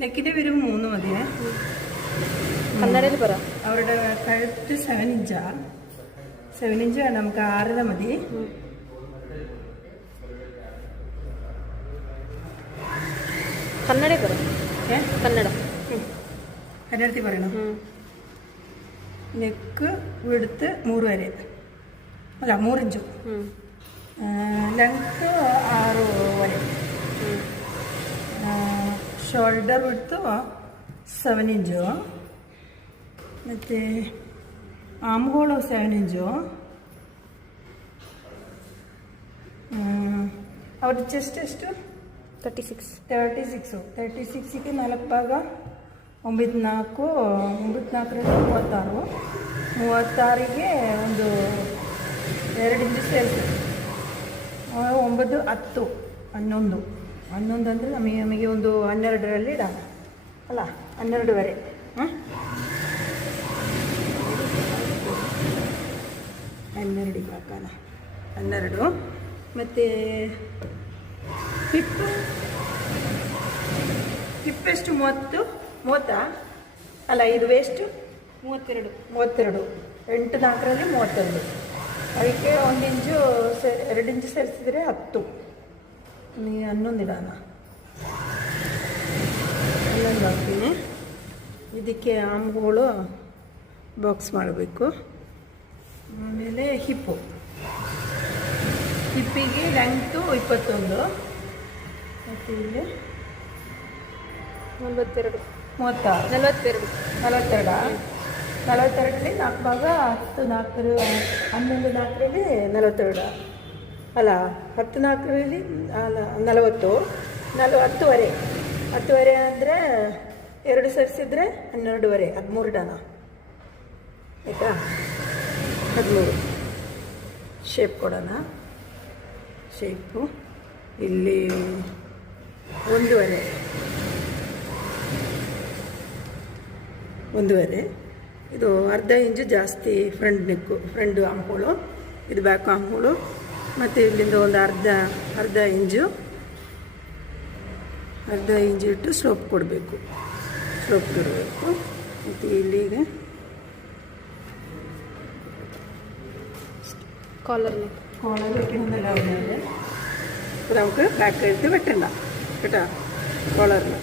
നെക്കിൻ്റെ വരും 3 മതിയേ. കന്നഡയിൽ പറ. അവരുടെ കഴുത്ത് 7 ഇഞ്ചാണ്. 7 ഇഞ്ച് വേണം, നമുക്ക് 6.5 മതി. കന്നഡയിൽ പറ. കന്നഡ കന്നഡത്തിൽ പറയണം. നെക്ക് വിടുത്ത് 3 വരെ, അല്ല 3 ഇഞ്ച്. ലെങ്ത്ത് 6 വരെ. ಶೋಲ್ಡರ್ ಬಿಡ್ತು 7 ಇಂಚು, ಮತ್ತು ಆಮ್ಗಳು 7 ಇಂಚು. ಅವ್ರ ಚೆಸ್ಟ್ ಎಷ್ಟು? 36. 36ಗೆ 4 ಭಾಗ 9 4 36. 36ಗೆ ಒಂದು 2 ಇಂಚು ಸೇರಿಸಿ 9 10 11 ಅಂದರೆ ನಮಗೆ ಒಂದು 12ರಲ್ಲಿ ಇಡ, ಅಲ್ಲ 12ವರೆ. 12 ಹಾಕೋಣ. 12. ಮತ್ತು ಹಿಪ್ಪೆಷ್ಟು 30 ಅಲ್ಲ, ಇದು ವೇಸ್ಟು 32. 8 4ರಲ್ಲಿ 32. ಅದಕ್ಕೆ 1 ಇಂಚು 2 ಇಂಚು ಸೇರಿಸಿದ್ರೆ 10. ನೀವು 11 ಇಡೋಣ. 11 ಹಾಕ್ತೀನಿ. ಇದಕ್ಕೆ ಆಮ್ಗಳು ಬಾಕ್ಸ್ ಮಾಡಬೇಕು. ಆಮೇಲೆ ಹಿಪ್ಪಿಗೆ ಲೆಂಗ್ತು 21, ಮತ್ತು ಇಲ್ಲಿ 42. 42. 42ರಲ್ಲಿ 4 ಭಾಗ 10 4 11 4ರಲ್ಲಿ 42, ಅಲ್ಲ 10 4ರಲ್ಲಿ 40. 10ವರೆ ಅಂದರೆ 2 ಸೇರಿಸಿದ್ರೆ 12ವರೆ, 13 ಇಡೋಣ. ಆಯಿತಾ? 13 ಶೇಪ್ ಕೊಡೋಣ. ಶೇಪು ಇಲ್ಲಿ 1ವರೆ. ಇದು ಅರ್ಧ ಇಂಚು ಜಾಸ್ತಿ ಫ್ರಂಟ್ ಆಮ್ಗಳು, ಇದು ಬ್ಯಾಕ್ ಆಮ್ಗಳು. ಮತ್ತು ಇಲ್ಲಿಂದ ಒಂದು ಅರ್ಧ ಇಂಚು ಇಟ್ಟು ಸ್ಲೋಪ್ ಕೊಡಬೇಕು. ಮತ್ತು ಇಲ್ಲಿಗೆ കോളർ വെക്കണമെന്നല്ല പറഞ്ഞാൽ ഇപ്പോൾ നമുക്ക് ബാക്ക് കഴുത്ത് വെട്ടണ്ട കേട്ടോ, കോളറിൽ.